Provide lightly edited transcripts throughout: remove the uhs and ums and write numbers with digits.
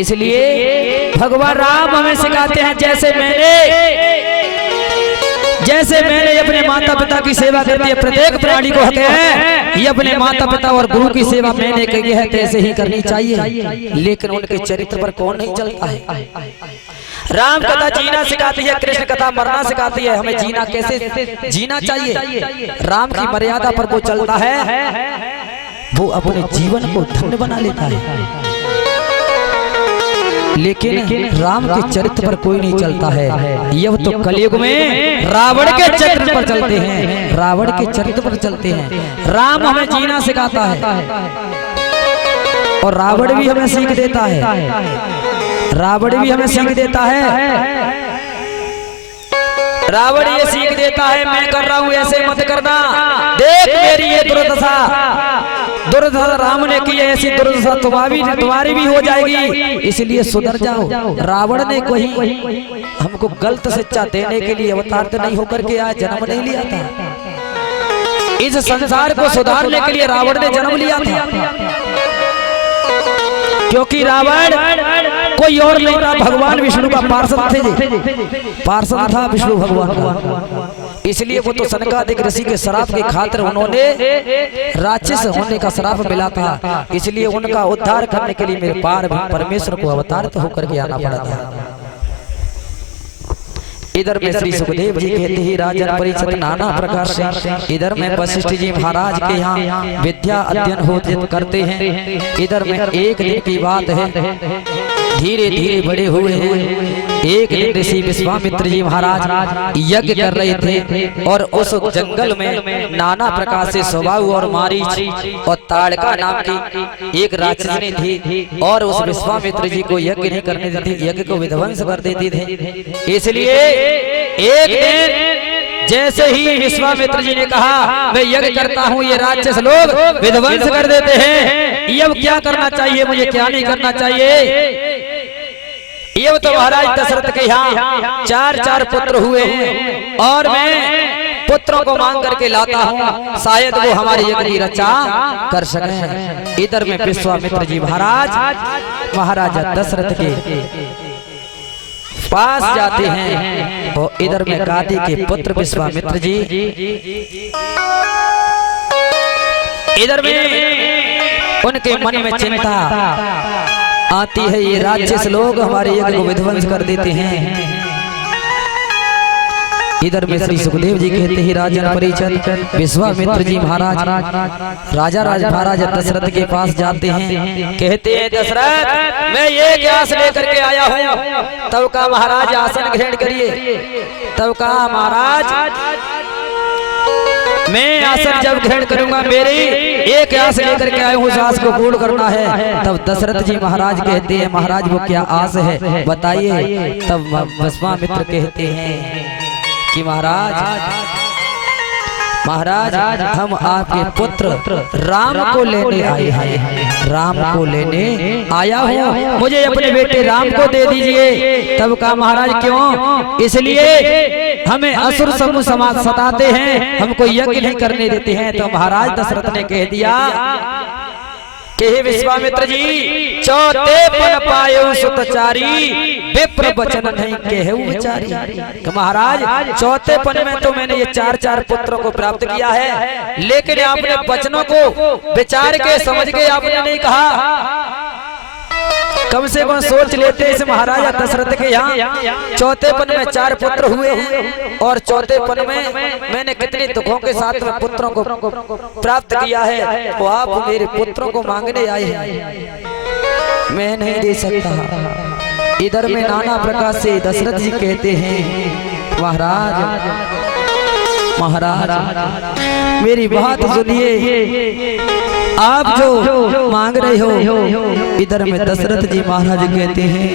इसलिए भगवान राम हमें सिखाते हैं, जैसे मैंने अपने माता पिता की सेवा करती है, प्रत्येक प्राणी को हक है ये अपने माता पिता और गुरु की सेवा मैंने कही है तैसे ही करनी चाहिए। लेकिन उनके चरित्र पर कौन नहीं चलता है। राम कथा जीना सिखाती है, कृष्ण कथा मरना सिखाती है, हमें जीना कैसे जीना चाहिए। राम की मर्यादा पर वो चलता है, वो अपने जीवन को धन्य बना लेता है। लेकिन राम के चरित्र पर कोई नहीं चलता है। यह तो कलयुग में रावण के चरित्र पर चलते हैं, रावण के चरित्र पर चलते हैं। राम हमें जीना सिखाता है और रावण भी हमें सीख देता है, रावण भी हमें सीख देता है। रावण ये सीख देता है, मैं कर रहा हूँ ऐसे मत करना, देख मेरी ये दुर्दशा राम ने की है, ऐसी दुर्दशा तुम्हारी भी हो जाएगी, इसलिए सुधर जाओ। रावण ने कोई हमको गलत शिक्षा देने के लिए अवतार नहीं होकर के आज जन्म नहीं लिया था। इस संसार को सुधारने के लिए रावण ने जन्म लिया था, क्योंकि रावण कोई और नहीं था, भगवान विष्णु का पार्षद थे, पार्षद था विष्णु भगवान का। इसलिए वो तो सनकादिक ऋषि के श्राप के खातिर उन्होंने राक्षस होने का श्राप मिला था, इसलिए उनका उद्धार करने के लिए मेरे पार परमेश्वर को अवतारित होकर के आना पड़ा था। इधर में श्री सुखदेव जी कहते ही राजन परिचित नाना प्रकार से, इधर में वशिष्ठ जी महाराज के यहाँ विद्या अध्ययन हो करते हैं। इधर में एक दिन की बात है, धीरे धीरे बड़े हुए हैं। एक दिन ऋषि विश्वामित्र जी महाराज यज्ञ कर रहे थे और उस जंगल में नाना प्रकार से स्वभाव और मारीच और ताड़का नाम की एक राक्षसनी थी, और उस विश्वामित्र जी को यज्ञ नहीं करने देती, यज्ञ को विध्वंस कर देती थी। इसलिए एक दिन जैसे ही विश्वामित्र जी ने कहा मैं यज्ञ करता हूँ, ये राक्षस लोग विध्वंस कर देते हैं, अब क्या करना चाहिए, मुझे क्या नहीं करना चाहिए। ये तो महाराज दशरथ के यहाँ चार पुत्र हुए हैं और मैं पुत्रों को मांग करके लाता हूँ, शायद वो हमारे यज्ञ की रक्षा कर सके। इधर में विश्वामित्र जी महाराजा दशरथ के पास जाते हैं और इधर में गादी के पुत्र विश्वामित्र जी, इधर में उनके मन में चिंता आती है, ये राक्षस लोग हमारे यज्ञ को विध्वंस कर देते हैं। इधर में श्री सुखदेव जी कहते ही राजन परिचित विश्वामित्र जी महाराज राजा महाराज दशरथ के पास जाते हैं। कहते हैं दशरथ मैं ये आस लेकर के आया हूँ। तब का महाराज आसन ग्रहण करिए। तब का महाराज मैं आसन जब ग्रहण करूंगा, मेरी एक आस लेकर के आए हूँ, आस को पूर्ण करना है। तब दशरथ जी महाराज कहते हैं महाराज वो क्या आस है बताइए। तब विश्वामित्र कहते हैं कि महाराज हम आपके पुत्र राम को लेने आए हैं, राम को लेने आया हूँ, मुझे अपने बेटे राम को दे दीजिए। तब कहा महाराज क्यों? इसलिए हमें असुर समूह समाज सताते हैं, हमको यज्ञ नहीं करने देते हैं। तो महाराज दशरथ ने कह दिया कि हे विश्वामित्र जी चौथे पन पायो सुतचारी, विप्र वचन नहीं केहु विचारी। तो महाराज चौथे पन में तो मैंने ये चार पुत्रों को प्राप्त किया है, लेकिन आपने वचनों को विचार के समझ के आपने नहीं कहा। कम से कम सोच लेते इस महाराजा दशरथ के यहाँ चौथे पन में 4 पुत्र हुए हैं और चौथे पन में मैंने कितने दुखों के साथ में पुत्रों को प्राप्त किया है, तो आप मेरे पुत्रों को मांगने आए हैं, मैं नहीं दे सकता। इधर में नाना प्रकार से दशरथ जी कहते हैं महाराज मेरी बात सुनिए, आप जो मांग रहे हो। इधर में दशरथ जी महाराज कहते हैं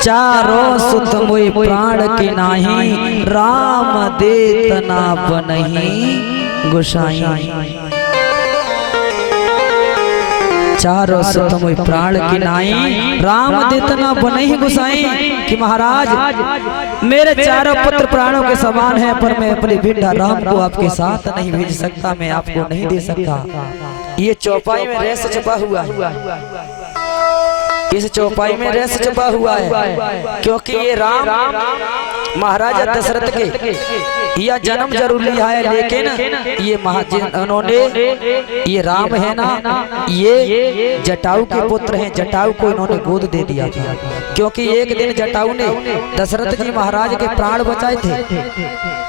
चारों सुत मोय प्राण के नाही, राम देत ना बनहि गोसाई। चारों सुत मोय प्राण के नाही, राम देत ना बनहि गोसाई। कि महाराज मेरे चारों पुत्र प्राणों के समान हैं, पर मैं अपने बेटा राम को आपके साथ नहीं भेज सकता, मैं आपको नहीं दे सकता। ये चौपाई में रहस्य छुपा हुआ है। इस चौपाई में रहस्य छुपा हुआ है, क्योंकि ये राम महाराजा दशरथ के यह जन्म जरूर लिया है, लेकिन ये उन्होंने ये राम है ना, ये जटाऊ के पुत्र हैं। जटाऊ को इन्होंने गोद दे दिया था, क्योंकि एक दिन जटाऊ ने दशरथ जी महाराज के प्राण बचाए थे,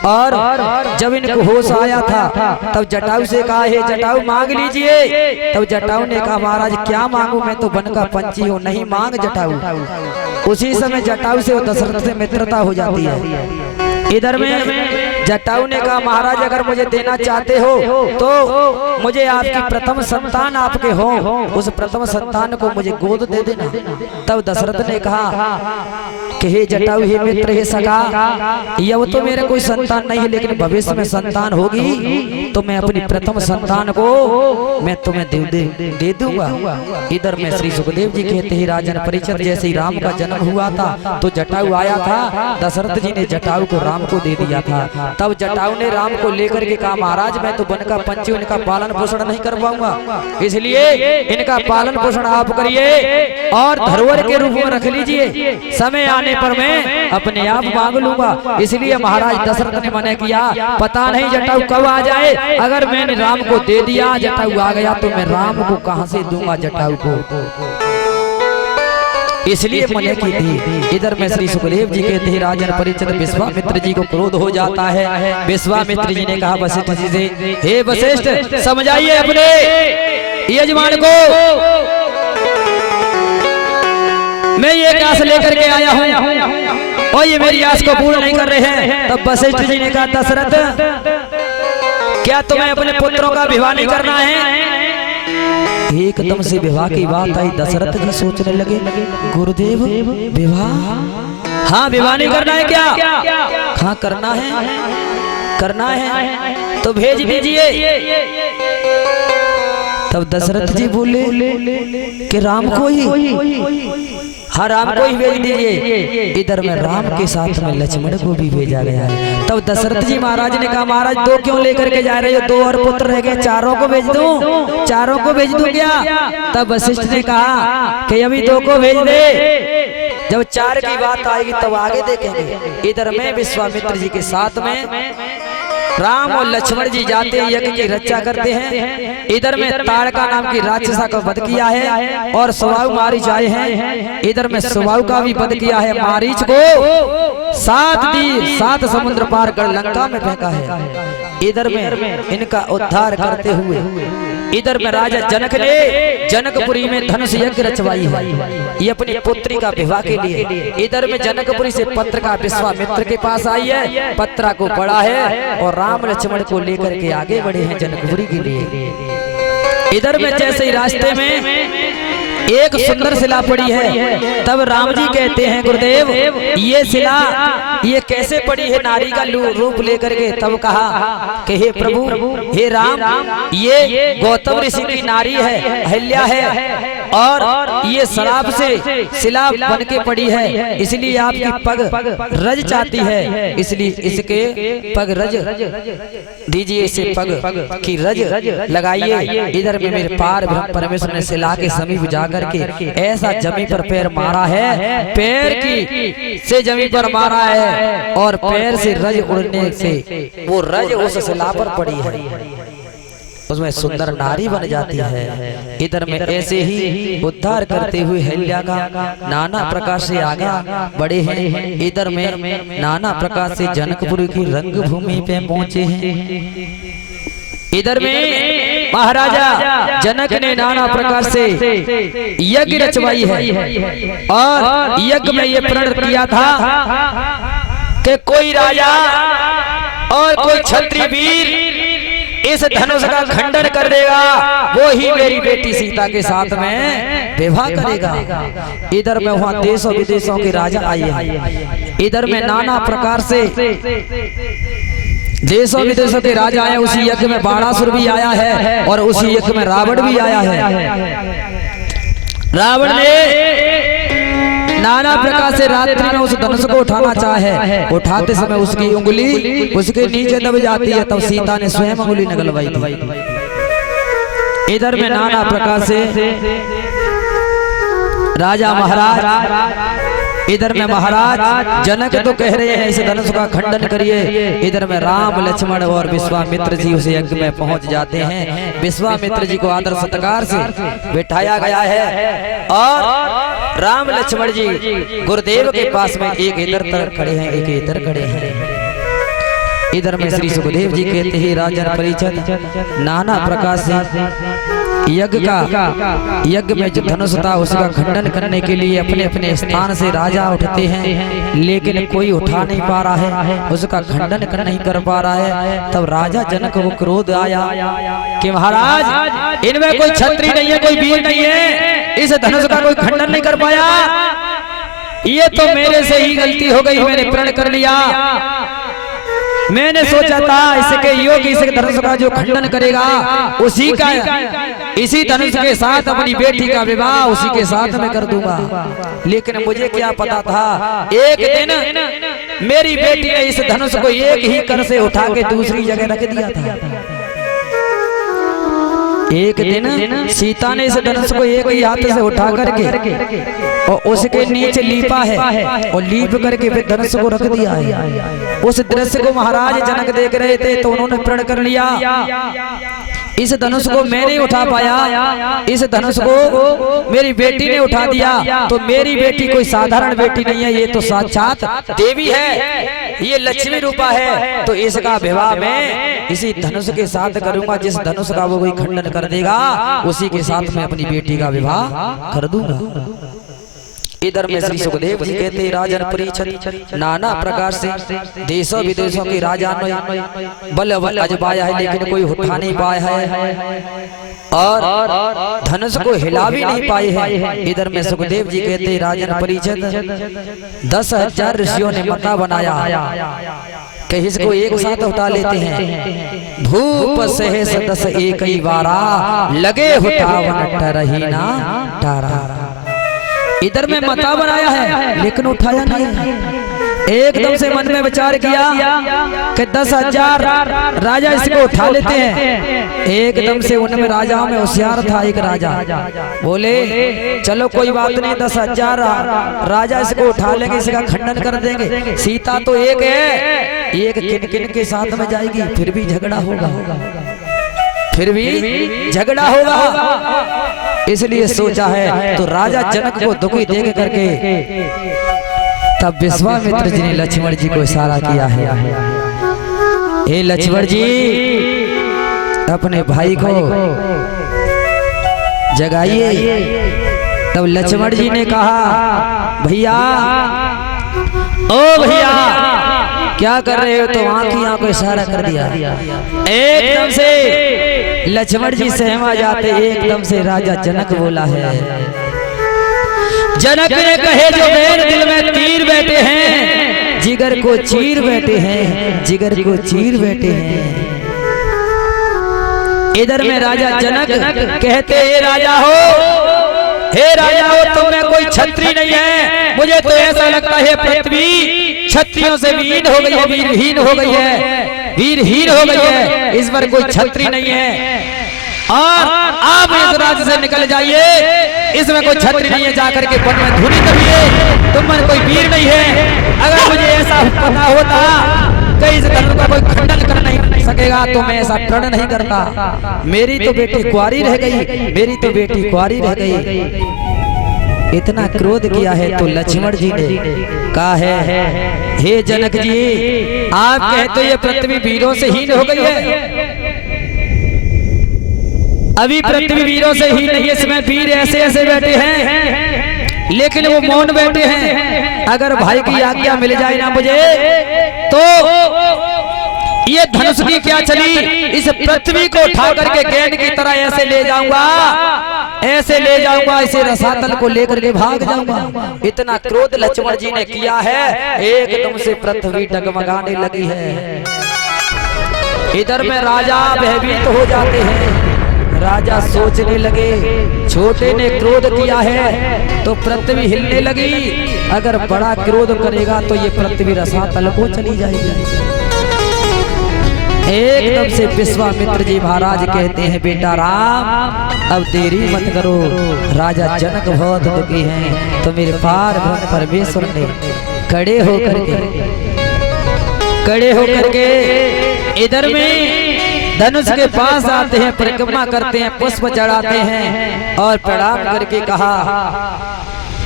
और जब इनको होश आया था तब जटाऊ से कहा, हे जटाऊ मांग लीजिए। तब जटाऊ ने कहा, महाराज क्या मांगू, मैं तो वन का पंछी हूँ, नहीं मांग जटाऊ। उसी समय जटाऊ से दशरथ से मित्रता हो जाती है। इधर में जटाऊ ने कहा, महाराज अगर मुझे देना चाहते हो तो मुझे आपकी प्रथम संतान आपके हो, उस प्रथम संतान को मुझे गोद दे देना। तब दशरथ ने कहा कि हे जटाऊ, हे मित्र, हे सखा, यह तो मेरे कोई संतान नहीं है, लेकिन भविष्य में संतान होगी तो मैं अपनी प्रथम संतान को मैं तुम्हें दे दूंगा। इधर में श्री सुखदेव जी कहते हैं, राजन परिचित जैसे ही राम का जन्म हुआ था तो जटाऊ आया था, दशरथ जी ने जटाऊ को राम को दे दिया था। तब जटाऊ ने राम को लेकर के कहा, महाराज मैं तो वन का पंछी, इनका पालन पोषण नहीं कर पाऊंगा, इसलिए इनका पालन पोषण आप करिए और धरोहर के रूप में रख लीजिए, समय आने पर मैं अपने आप मांग लूंगा। इसलिए महाराज दशरथ ने मना किया, पता नहीं जटाऊ कब आ जाए, अगर मैंने राम को दे दिया, जटाऊ आ गया तो मैं राम को कहां से दूंगा जटाऊ को, इसलिए मना की थी। इधर में श्री सुखदेव जी कहते हैं, राजन परिचित विश्वामित्र जी को क्रोध हो जाता है। विश्वामित्र जी ने कहा वशिष्ठ जी से, हे वशिष्ठ समझाइए अपने यजमान को, मैं ये आस लेकर के आया हूँ और ये मेरी आस को पूर्ण नहीं कर रहे हैं। तब वशिष्ठ जी ने कहा, दशरथ क्या तुम्हें अपने पुत्रों का विवाह नहीं करना है? एकदम से विवाह की बात आई, दशरथ जी सोचने लगे, गुरुदेव विवाह, हाँ विवाह नहीं करना है क्या? हाँ करना है, करना है तो भेज दीजिए। तब दशरथ जी बोले कि राम को ही, हाँ राम को ही भेज दीजिए। इधर में राम के साथ में लक्ष्मण को भी भेजा गया है। तब दशरथ जी महाराज ने कहा, महाराज दो क्यों लेकर के जा रहे हो, दो और पुत्र रह गए, चारों को भेज दूं, चारों को भेज दूं क्या? तब वशिष्ठ ने कहा कि अभी दो को भेज दे, जब चार की बात आएगी तब आगे देखेंगे। इधर में विश्वामित्र जी के साथ में राम और लक्ष्मण जी जाते हैं, यज्ञ की रक्षा करते हैं। इधर में ताड़का नाम की राक्षसा का वध किया है और स्वभाव मारीच आए हैं। इधर में स्वभाव का भी वध किया है, मारीच को 7 समुद्र पार कर लंका में फेंका है। इधर में इनका उद्धार करते हुए इधर में राजा जनक ने जनकपुरी में धनुष यज्ञ रचवाई है, ये अपनी पुत्री का विवाह के लिए। इधर में जनकपुरी से पत्रिका विश्वामित्र के पास आई है, पत्रा को पढ़ा है और राम लक्ष्मण को लेकर के आगे बढ़े हैं जनकपुरी के लिए। इधर में जैसे ही रास्ते में एक सुंदर शिला पड़ी है, तब राम जी कहते हैं, गुरुदेव ये शिला ये कैसे पड़ी है नारी का रूप लेकर के? तब कहा कि हे प्रभु, हे राम, ये गौतम ऋषि की नारी है, अहिल्या है, और ये शराब से शिला बन के पड़ी है, इसलिए आपकी पग रज चाहती है, इसलिए इसके पग रज दीजिए, इसे पग की रज लगाइए। इधर में मेरे पार ब्रह्म परमेश्वर ने शिला के समीप जाकर के ऐसा जमीन पर पैर मारा है, पैर की से जमीन पर मारा है और पैर से रज उड़ने से वो रज उस शिला पर पड़ी है, उसमें सुंदर नारी बन जाती है। इधर में ऐसे ही उद्धार करते हुए अहिल्या का नाना प्रकार से आगा बढ़े हैं। इधर में नाना प्रकार से जनकपुर की रंगभूमि पे पहुंचे हैं। इधर में महाराजा जनक ने नाना प्रकार से यज्ञ रचवाई है और यज्ञ में ये प्रण किया था कि कोई राजा और कोई क्षत्रिय वीर इस धनुष का खंडन कर देगा, वो ही मेरी बेटी सीता के साथ में विवाह करेगा। इधर में वहां देशों विदेशों के राजा आए हैं। इधर में नाना प्रकार से देशों विदेशों के राजा आए। उसी यज्ञ में बाणासुर भी आया है और उसी यज्ञ में रावण भी आया है। रावण ने नाना प्रकार से रात्रि में उस धनुष को उठाना चाहे, उठाते समय उसकी उंगली उसके नीचे दब जाती है, तब सीता ने स्वयं उंगली निकलवाई थी। इधर में नाना प्रकार से राजा महाराज, इधर में महाराज जनक तो कह रहे हैं इस धनुष का खंडन करिए। इधर में राम लक्ष्मण और विश्वामित्र जी उस यज्ञ में पहुंच जाते हैं। विश्वामित्र जी को आदर सत्कार से बिठाया गया है और राम लक्ष्मण जी गुरुदेव के पास में एक इधर खड़े हैं, एक इधर खड़े हैं। इधर में श्री सुखदेव जी कहते हैं राजन परिषद नाना प्रकार से यज्ञ में जो धनुष था उसका खंडन करने के लिए अपने अपने स्थान से राजा उठते हैं, लेकिन कोई उठा नहीं पा रहा है, उसका खंडन कर नहीं कर पा रहा है। तब राजा जनक को क्रोध आया कि महाराज इनमें कोई छत्री नहीं है, कोई वीर नहीं है, इस धनुष का कोई खंडन नहीं कर पाया। ये तो मेरे से ही गलती हो गई, मैंने प्रण कर लिया। मैंने सोचा था इसके योग इस धनुष का जो खंडन करेगा उसी का, इसी धनुष के साथ अपनी बेटी का विवाह उसी के साथ में कर दूंगा। लेकिन मुझे क्या पता था एक दिन मेरी बेटी ने इस धनुष को एक ही कर से उठा के दूसरी जगह रख दिया था। एक दिन सीता ने इस धनुष को एक ही हाथ से उठा करके और उसके नीचे लीपा है और लीप करके फिर धनुष को रख दिया है। उस दृश्य को महाराज जनक देख रहे थे तो उन्होंने प्रण कर लिया इस धनुष को मैं नहीं उठा पाया, इस धनुष को मेरी बेटी ने उठा दिया। तो मेरी बेटी कोई साधारण बेटी नहीं है, ये तो साक्षात देवी है, ये लक्ष्मी रूपा है। तो इसका विवाह मैं इसी धनुष के साथ करूंगा, जिस धनुष का वो कोई खंडन कर देगा उसी के साथ मैं अपनी बेटी का विवाह कर दूंगा। इधर में श्री सुखदेव जी कहते राजन परिषद नाना प्रकार से देशों विदेशों के राजा बल अजमाया है, लेकिन कोई उठा नहीं पाया है और धनुष को हिला भी नहीं पाए हैं। इधर में सुखदेव जी कहते राजन परिषद 10,000 ऋषियों ने मता बनाया कि इसको एक साथ उठा लेते हैं। भूप सहस 10 एक ही बारा लगे उठावन टरही ना टारा। इधर में मता बनाया है लेकिन उठाया नहीं। एकदम से मन में विचार किया कि 10,000 राजा इसको उठा लेते हैं। एकदम से उनमें राजाओं में होशियार था एक राजा, बोले चलो कोई बात नहीं 10,000 राजा इसको उठा लेंगे, इसका खंडन कर देंगे। सीता तो एक है, एक किन किन के साथ में जाएगी, फिर भी झगड़ा होगा, फिर भी झगड़ा होगा। इसलिए सोचा है तो राजा जनक को दुखी देख करके तब विश्वामित्र जी ने लक्ष्मण जी को इशारा किया है, हे लक्ष्मण जी अपने भाई को जगाइए। तब लक्ष्मण जी ने कहा भैया ओ भैया क्या कर रहे हो? तो आंखियां को इशारा कर दिया। एकदम से लक्ष्मण जी सहमा जाते, एकदम से राजा जनक बोला है, जनक ने कहे जो मेरे दिल में तीर बैठे हैं, जिगर को चीर बैठे हैं, जिगर को चीर बैठे हैं। इधर में राजा जनक कहते हे राजा हो, हे राजा हो, तुम में कोई छत्री नहीं है। मुझे तो ऐसा लगता है पृथ्वी छत्रियों से वीर हो गई है, वीरहीन हो गई है, वीरहीन हो गई है, इस पर कोई छत्री नहीं है और आप इस राज्य से निकल जाइए, इसमें कोई छत्री नहीं है, जाकर के वन में धूनी दबिए, तुम में कोई वीर नहीं है। अगर मुझे ऐसा पता होता कि इस धर्म का कोई खंडन कर नहीं सकेगा तो मैं ऐसा प्रण नहीं करता। मेरी तो बेटी कुंवारी रह गई, मेरी तो बेटी कुंवारी रह गई। इतना क्रोध किया है तो लक्ष्मण जी ने कहा है हे जनक जी आप कहते हो ये पृथ्वी वीरों से हीन हो गई है, अभी पृथ्वी वीरों से हीन नहीं है, इसमें वीर ऐसे ऐसे बैठे हैं लेकिन वो मौन बैठे हैं। अगर भाई की आज्ञा मिल जाए ना मुझे तो ये धनुष की क्या चली, इस पृथ्वी को उठा करके गेंद की तरह ऐसे ले जाऊंगा, ऐसे ले जाऊंगा, इसे रसातल को लेकर के भाग जाऊंगा। इतना क्रोध लक्ष्मण जी ने किया है, एकदम से पृथ्वी डगमगाने लगी है। इधर में राजा भयभीत हो जाते हैं, राजा सोचने लगे छोटे ने क्रोध किया है तो पृथ्वी हिलने लगी, अगर बड़ा क्रोध करेगा तो ये पृथ्वी रसातल को चली जाएगी। एकदम से विश्वामित्र जी महाराज कहते हैं बेटा राम अब देरी मत करो, राजा जनक बहुत दुखी हैं। तो मेरे पार परमेश्वर ने खड़े होकर के इधर में धनुष के पास आते हैं, परिक्रमा करते हैं, पुष्प चढ़ाते हैं और प्रणाम करके कहा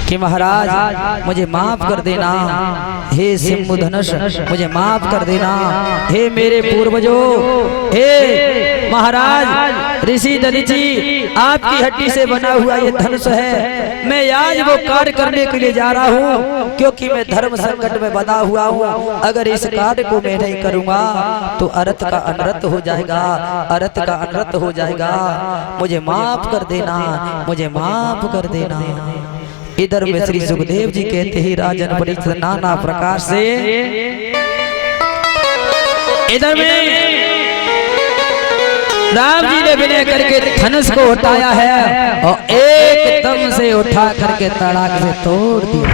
कि महाराज मुझे माफ कर देना, हे सिंह धनुष मुझे माफ कर देना, हे मेरे पूर्वजों, हे महाराज ऋषि दधीची आपकी हड्डी से बना हुआ ये धनुष है, मैं आज वो कार्य करने के लिए जा रहा हूँ क्योंकि मैं धर्म संकट में बंधा हुआ हूँ। अगर इस कार्य को मैं नहीं करूँगा तो अरथ का अनर्थ हो जाएगा, अरथ का अनर्थ हो जाएगा, मुझे माफ कर देना, मुझे माफ कर देना। इधर में श्री सुखदेव जी कहते ही राजन परीक्षित नाना प्रकार से इधर में राम जी ने विनय करके धनुष को उठाया है और एकदम से उठा करके तड़ाक से तोड़ दिया।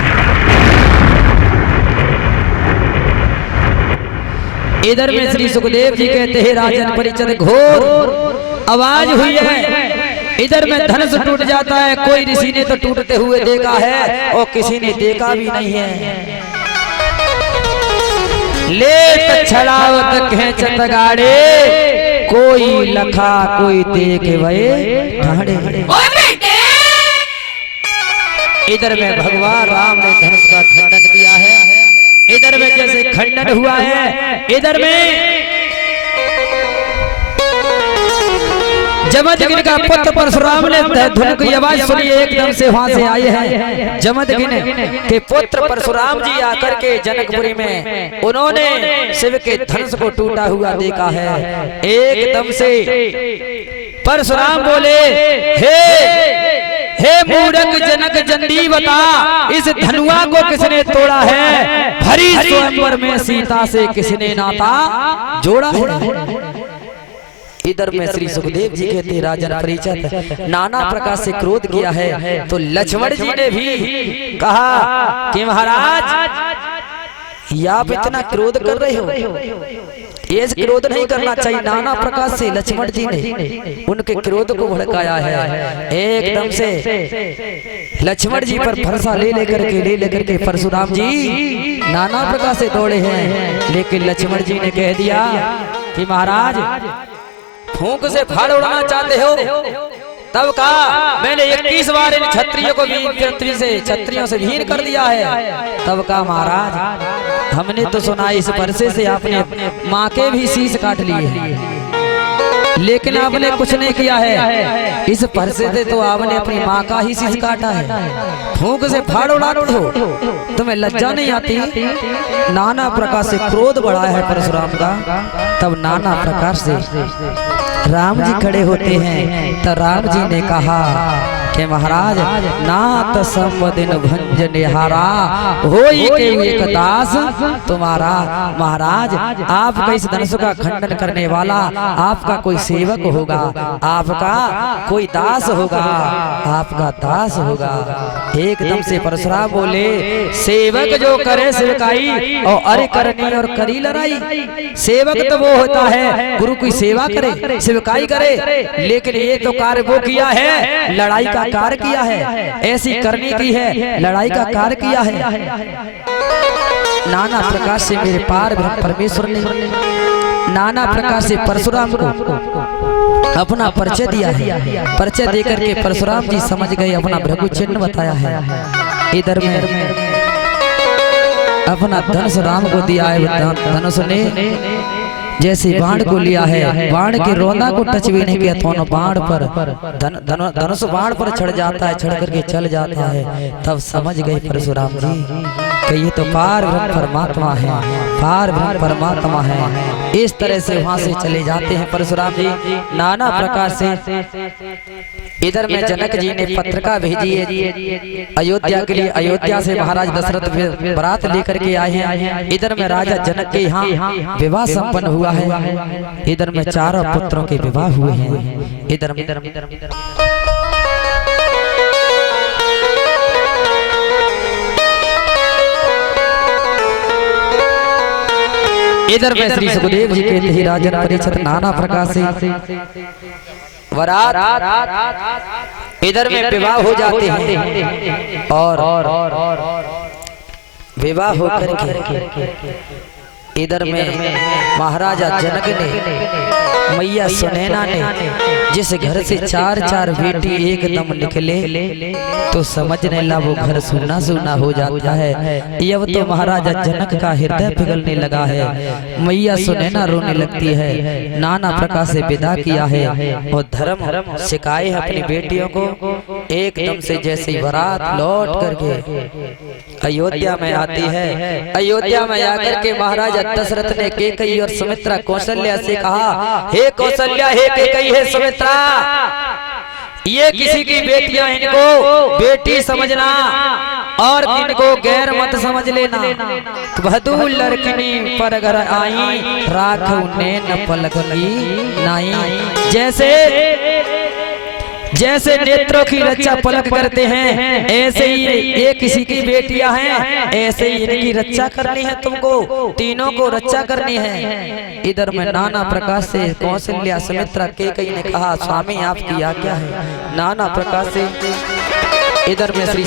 इधर में श्री सुखदेव जी कहते हैं राजन परीक्षित घोर आवाज हुई है, इधर में धनुष टूट जाता है। कोई ऋषि ने तो टूटते हुए देखा है और किसी ने देखा भी नहीं है। ले छड़ावत खेचत गाड़े, कोई लखा कोई देखे भये ठाणे। इधर में भगवान राम ने धनुष का खंडन किया है, इधर में जैसे खंडन हुआ है, इधर में जमदग्नि का पुत्र परशुराम ने धुन की आवाज सुनी, एकदम से वहां से आए हैं जमदग्नि के पुत्र परशुराम जी आकर के जनकपुरी में उन्होंने शिव के धनुष को टूटा हुआ देखा है। एकदम से परशुराम बोले, हे मूर्ख जनक जल्दी बता इस धनुआ को किसने तोड़ा है, भरी स्वयंवर में सीता से किसने नाता जोड़ा है। इधर में श्री सुखदेव जी कहते राजन परीक्षित नाना प्रकार से क्रोध किया है। तो लक्ष्मण जी ने भी कहा कि महाराज आप इतना क्रोध कर रहे हो, ये क्रोध नहीं करना चाहिए। नाना प्रकार से लक्ष्मण जी ने उनके क्रोध को भड़काया है। एकदम से लक्ष्मण जी पर फरसा ले लेकर के परशुराम जी नाना प्रकार से दौड़े हैं, लेकिन लक्ष्मण जी ने कह दिया कि महाराज फूंक से फाड़ उड़ाना चाहते हो, तब कहा मैंने 21 बार इन क्षत्रियों को क्षत्रियों से विहीन कर दिया है। तब कहा महाराज हमने तो सुना इस परसे से आपने माँ के भी शीश काट लिए हैं, लेकिन आपने कुछ नहीं किया है। इस परसे से तो आपने अपनी माँ का ही शीश काटा है, फूंक से फाड़ उड़ाते हो, तुम्हें लज्जा नहीं आती। नाना प्रकार से क्रोध बढ़ा है परशुराम का। तब नाना प्रकार से राम जी खड़े होते हैं। तो राम जी ने कहा कि महाराज नाथ संवदिन भंज निहारा होई के एक दास तुम्हारा। महाराज आपका इस धनुष का खंडन करने वाला आपका कोई सेवक होगा, आपका कोई दास होगा, आपका दास होगा। एकदम से परशुराम बोले सेवक जो करे सेवकाई और अरे करनी और करी लड़ाई। सेवक तो वो होता है गुरु की सेवा करे सेवकाई करे, लेकिन ये तो कार्य वो किया है लड़ाई का कार्य किया है, ऐसी करनी की है लड़ाई का कार्य किया है। नाना प्रकार से मेरे पार परमेश्वर ने नाना प्रकार से परशुराम को अपना परिचय दिया है। परिचय देकर के परशुराम जी समझ गए, अपना भृगु चिन्ह बताया है। इधर में अपना धनुष राम को दिया है। धनुष ने जैसे बाण को लिया है, बाण के रोंदा को टच भी नहीं किया, दोनों बाण पर धनुष बाण पर चढ़ जाता है, चढ़ करके चल जाता है। तब समझ गए परशुराम जी कि ये तो पार ब्रह्म परमात्मा है, पार ब्रह्म परमात्मा है। इस तरह से वहां से चले जाते हैं परशुराम जी नाना प्रकार से। इधर में जनक जी ने पत्रिका भेजी है अयोध्या के लिए। अयोध्या से महाराज दशरथ बारात लेकर के आए हैं। इधर में राजा जनक के यहाँ विवाह संपन्न हुआ है। इधर में 4 पुत्रों के विवाह हुए हैं। इधर इधर में श्री सुखदेव जी कहते ही राजन परीक्षित नाना प्रकार से वरात इधर में विवाह हो जाते हैं और विवाह होकर के इधर में महाराजा जनक ने मैया सुनैना ने जिस घर से चार चार बेटी एकदम निकले तो समझने ला वो घर सुनना सुनना हो जाता है। अब तो महाराजा जनक का हृदय पिघलने लगा है। मैया सुनैना रोने लगती है। नाना प्रकार से विदा किया है और धर्म सिखाए है अपनी बेटियों को। एकदम से जैसे बारात लौट करके अयोध्या में आती है। अयोध्या में आकर के महाराजा दशरथ ने कैकेयी और सुमित्रा कौशल्या से कहा, हे कौशल्या, हे कैकेयी, हे सुमित्रा, ये किसी की बेटियां, इनको बेटी समझना और इनको गैर मत समझ लेना। वधू लड़कनी पर अगर आई राख उन्हें न पलकनी नाई। जैसे नेत्रों की रक्षा पलक करते हैं ऐसे ही ये किसी की बेटियां हैं, ऐसे ही इनकी रक्षा करनी है। तुमको तीनों को रक्षा करनी है। इधर में नाना प्रकार से कौशल्या सुमित्रा कैकेयी ने कहा, स्वामी आपकी आज्ञा है। नाना प्रकार से इधर में श्री